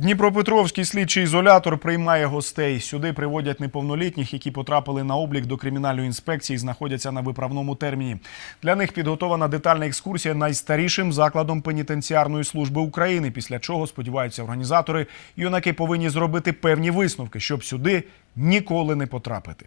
Дніпропетровський слідчий ізолятор приймає гостей. Сюди приводять неповнолітніх, які потрапили на облік до кримінальної інспекції, і знаходяться на виправному терміні. Для них підготована детальна екскурсія найстарішим закладом пенітенціарної служби України. Після чого сподіваються організатори, юнаки повинні зробити певні висновки, щоб сюди ніколи не потрапити.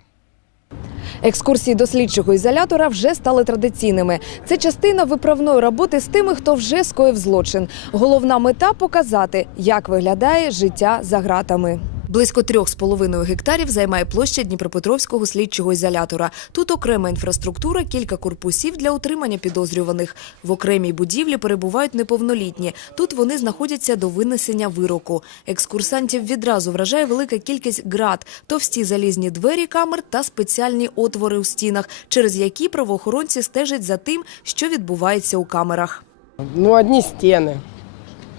Екскурсії до слідчого ізолятора вже стали традиційними. Це частина виправної роботи з тими, хто вже скоїв злочин. Головна мета показати, як виглядає життя за ґратами. Близько трьох з половиною гектарів займає площа Дніпропетровського слідчого ізолятора. Тут окрема інфраструктура, кілька корпусів для утримання підозрюваних. В окремій будівлі перебувають неповнолітні. Тут вони знаходяться до винесення вироку. Екскурсантів відразу вражає велика кількість ґрат, товсті залізні двері камер та спеціальні отвори у стінах, через які правоохоронці стежать за тим, що відбувається у камерах. Ну, одни стены.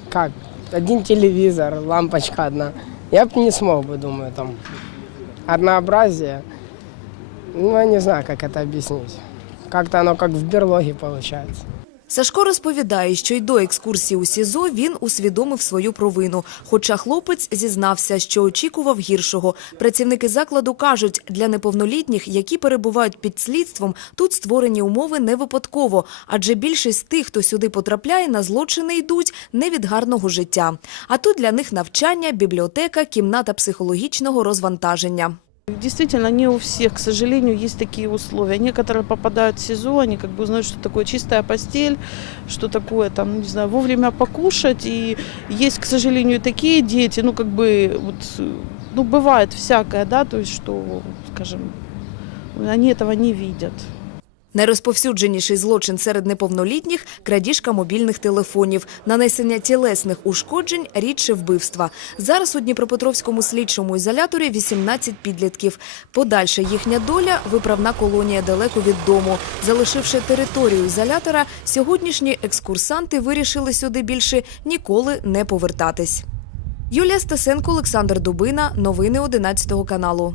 Как? Один телевизор, лампочка одна. Я бы не смог бы, думаю, там однообразие. Ну, я не знаю, как это объяснить. Как-то оно как в берлоге получается. Сашко розповідає, що й до екскурсії у СІЗО він усвідомив свою провину. Хоча хлопець зізнався, що очікував гіршого. Працівники закладу кажуть, для неповнолітніх, які перебувають під слідством, тут створені умови не випадково, адже більшість тих, хто сюди потрапляє, на злочини йдуть не від гарного життя. А тут для них навчання, бібліотека, кімната психологічного розвантаження. Действительно, не у всех, к сожалению, есть такие условия. Некоторые попадают в СИЗО, они как бы узнают, что такое чистая постель, что такое там, не знаю, вовремя покушать. И есть, к сожалению, такие дети, ну как бы, вот, ну бывает всякое, да, то есть что, скажем, они этого не видят. Найрозповсюдженіший злочин серед неповнолітніх – крадіжка мобільних телефонів, нанесення тілесних ушкоджень, рідше вбивства. Зараз у Дніпропетровському слідчому ізоляторі 18 підлітків. Подальша їхня доля – виправна колонія далеко від дому. Залишивши територію ізолятора, сьогоднішні екскурсанти вирішили сюди більше ніколи не повертатись. Юлія Стасенко, Олександр Дубина. Новини 11 каналу.